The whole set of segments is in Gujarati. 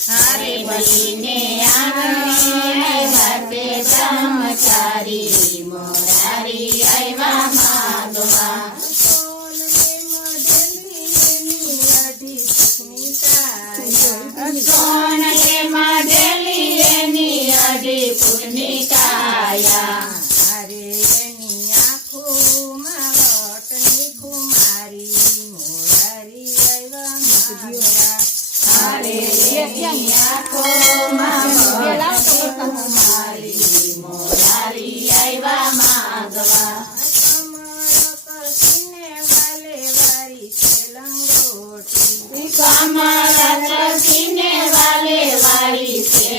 હારે બલીને આંગણે વાતે બ્રહ્મચારી મોરારી આવ્યા માગવા સોનલે મઢેલી એની અઢી ફૂટની કાયા હારે એની આંખોમાં વટની કુમારી મોરારી આવ્યા માગવા હારે એની આંખોમાં વટની કુમારી મોરારી આવ્યા માગવા કમર કસીને વાલે વાળી છે લંગોટી કમર કસીને વાલે વાળી છે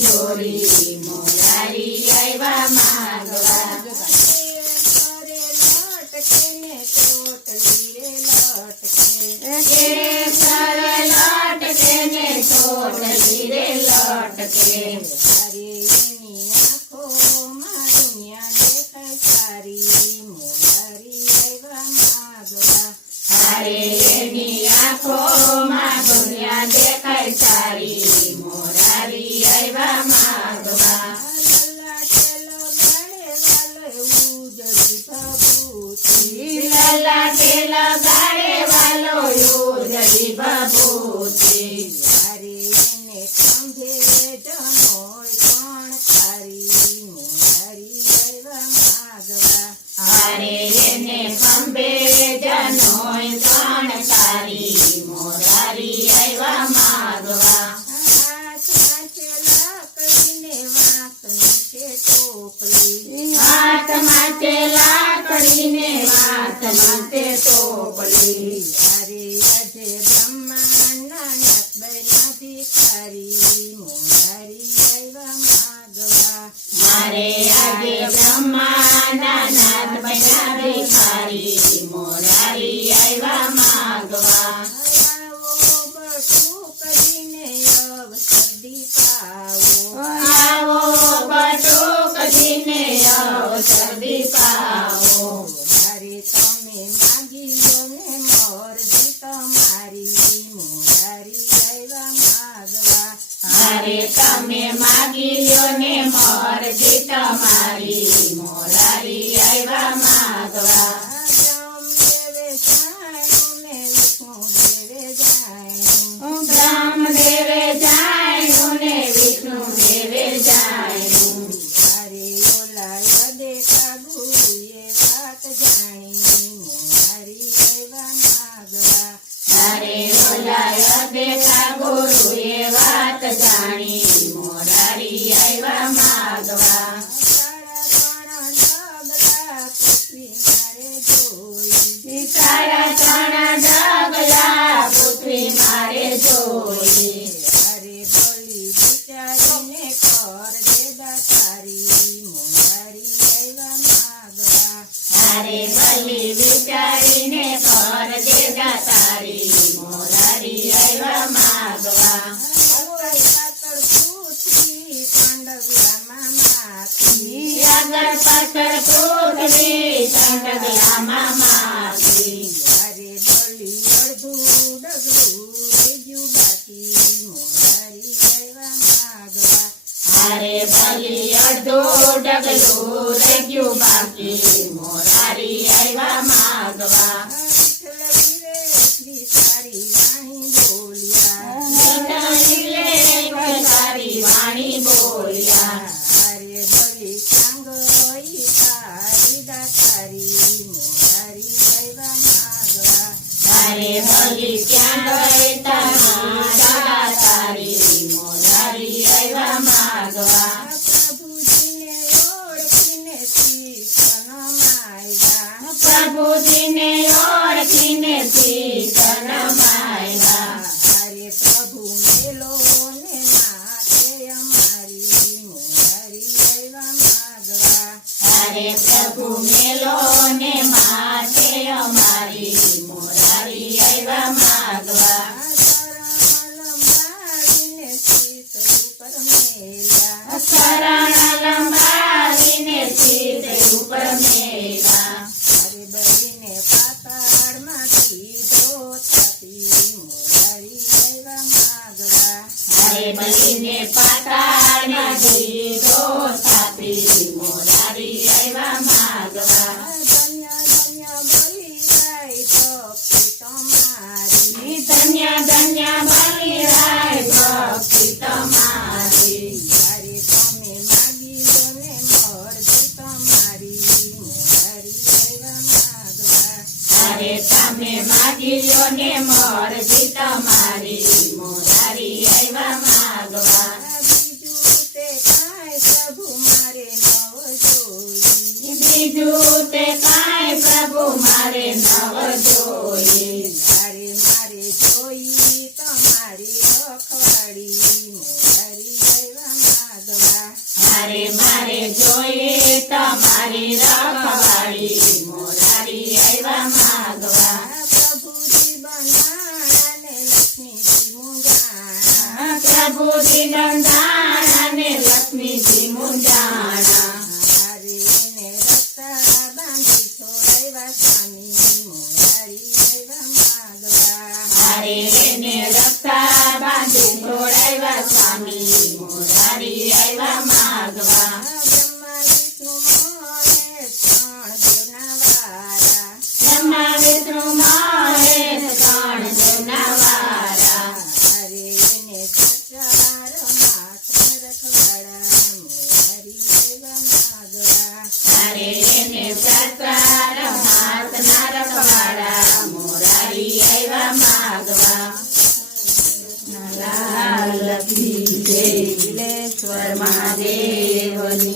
જોરી મોરારી આવ્યા માગવા ચોટલી રે લટકે હારે એની આંખોમાં દુનિયા દેખાય સારી મોરારી આવ્યા માગવા હારે એની આંખોમાં દુનિયા દેખાય સારી મોરારી આવ્યા માગવા લલાટે લગાડે વાલો ઉજળી ભભૂતિ હારે એને ખંભે જનોય કોણ ખારી મોરારી આવ્યા માગવા હારે એને ખંભે જનોય ત્રણ તારી મોરારી આવ્યા માગવા હાથમાં ચેલા કરીને વાતમાં તે ટોપલી હારે આજે બ્રહ્માંડના નાથબૈના ભિખારી મોરારી આવ્યા માગવા મારે આજે બ્રહ્માના નાથ બન્યા ભિખારી મોરારી આવ્યા માગવા આવો બટુક દીને અવસર દીપાવો હારે તમે માગી લો ને મોરજી તમારી મોરારી આવ્યા માગવા હારે તમે માગી લ્યો ને મોરજી તમારી મોરારી આવ્યા માગવા બ્રહ્મદેવે જાણ્યું ને વિષ્ણુ દેવે જાણ્યું હારે ઓલા દેખા ગુરુએ વાત જાણી મોરારી આવ્યા માગવા હારે ઓલા દેખા ગુરુએ વાત જાણી મોરારી આવ્યા માગવા સાડા ત્રણ ડગલા પૃથ્વી મારે જોઈ સાડા ત્રણ ડગલા હારે બલી વિચારીને કર દે દાતારી મોરારી આવ્યા માગવા આગળ પાછળ પૃથ્વી ત્રણ ડગલામાં માથી હારે બલી અડધું ડગલું રેજ્યું બાકી મોરારી આવ્યા માગવા હારે બલી અડધું ડગલું રેગ્યું બાકી મોરારી આવ્યા માગવા સારી વાણી બોલ્યા સારી વાણી બોલ્યા હારે બલી સાંગઈ તારી દાતારી મોરારી આવ્યા માગવા હારે બલી ક્યાં ગઈ તારા તારી મોરારી આવ્યા માગવા પ્રભુજીને ઓળખીને શીશ મેલ્યા શરણ લંબાવીને ચિત ઉપર મેલા અરે બલીને પાતાળમાં દીધો છાતી મોરારી આવ્યા માગવા હરે બલીને પાતાળમાં દીધો સ્થાપી મોરારી આવ્યા માગવા ધન્ય ધન્ય બલી રાય ભક્તિ તમારી ધન્ય ધન્ય બલી રાય ભક્તિ તમારી અરે તમે માગી લો ને મળતી તમારી મોરારી આવ્યા માગવા અરે તમે માગી લ્યો ને મરજી તમારી મોરારી આવ્યા માગવા બીજું તે કાંઈ પ્રભુ મારે નવ જોઈ બીજું તે કાંઈ પ્રભુ મારે નવ જોઈએ અરે મારે જોઈ તમારી રખવાડી મોરારી આવ્યા માગવા અરે મારે જોઈએ તમારી રખવાડી મોરારી આવ્યા માગવા પ્રભુજી બંધાણા ને લક્ષ્મીજી મુંજાણા પ્રભુજી નંદાણા ને લક્ષ્મીજી મુંજાણા અરે એને રસ્તા બાંધી છોડાવ્યા સ્વામી મોરારી આવ્યા માગવા હરે એને રસ્તા બાંધી છોડાવ્યા સ્વામી મોરારી આવ્યા માગવા બ્રહ્મા વિષ્ણુ મહેશ ત્રણ દેવના વારા બ્રહ્મા વિષ્ણુ મહેશ ત્રણ દેવના વારા અરે એને સચાર માથને રખવાડા મોરારી આવ્યા માગવા હરે એને સત્કાર હાથના રખવાડા મોરારી આવ્યા માગવા લાલ કી જય વિલેશ્વર મહાદેવની